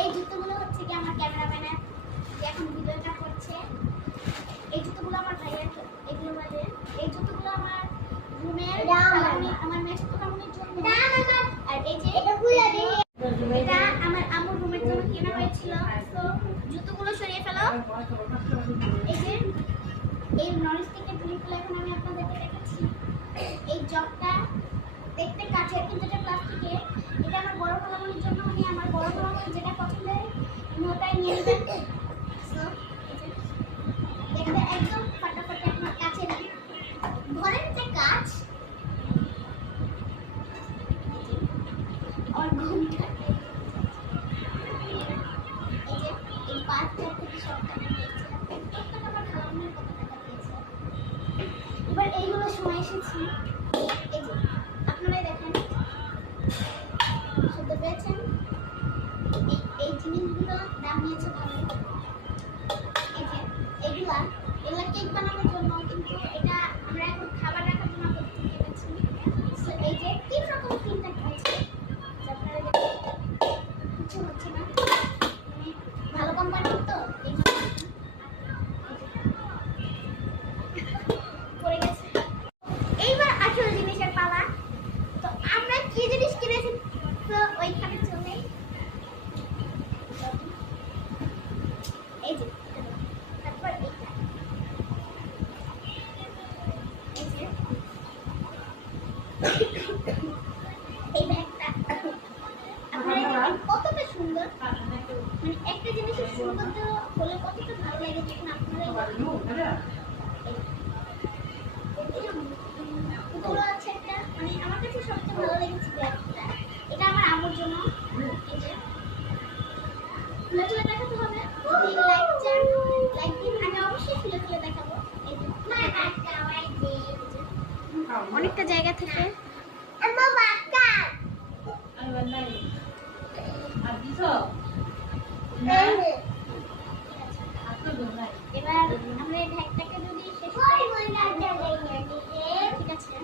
এই জুতোগুলো হচ্ছে কি আমার ক্যামেরাম্যানের যে এখন ভিডিওটা করছে, এই জুতোগুলো আমার ভাইয়ের, এগুলো মানে এই জুতোগুলো আমার রুমের আমার মেসো কামুনির জন্য, আর এই যে এটা আমার আম্মুর রুমের জন্য কেনা হয়েছিল। তো জুতোগুলো সরিয়ে ফেলো। এই যে এই ননস্টিকের টুলিগুলো এখন আমি আপনাদেরকে দেখাচ্ছি। এই জগটা দেখতে কাচের কিন্তু এটা প্লাস্টিকের। এটা আমার বড় খালামণির জন্য, আমি আমার বড় খালামণির যেটা পছন্দের আমি ওটাই নিয়ে নেবেন। দেখতে একদম ফাটাফাটি আপনার কাচের ধরেন যে কাচ আর ঘুমটা এই যে এই পাঁচটা থেকে সবটা দিয়েছিলাম, প্রত্যেকটা আমার খালামণির কত টাকা দিয়েছে। এবার এইগুলো সময় এসেছি, এই যে আপনারাই দেখেন শুনতে পেয়েছেন, এই জিনিসগুলো দাম নিয়েছে ভালো। এই যে এগুলা কেক বানানোর জন্য, কিন্তু এটা আমরা এখন খাবার রাখার জন্য কেটেছি। এই যে তিন রকম তিনটা কিনেছি, আপনারা কিছু হচ্ছে না, মানে ভালো কোম্পানির তো এই পড়ে গেছে। এইবার আসল জিনিসের পালা। তো আমরা কি জিনিস কিনেছি তো ওইখানে চলে, এই যে তারপর এইটা, এই যে এই ব্যাগটা আপনারা দেখেন কতটা সুন্দর, মানে একটা জিনিসের সৌন্দর্য হলে কতটা ভালো লাগে যখন আপনারা পুতুল আছে একটা, মানে আমার কাছে সবচেয়ে ভালো লেগেছে ব্যাগটা। এটা আমার আম্মুর জন্য। এই যে খুলে খুলে দেখাতে হবে, যদি লাইক চান লাইক দিন, আমি অবশ্যই খুলে খুলে দেখাবো। এই যে অনেকটা জায়গা থেকে এবার আমরা এই ব্যাগটাকে যদি শেষ করি, ঠিক আছে।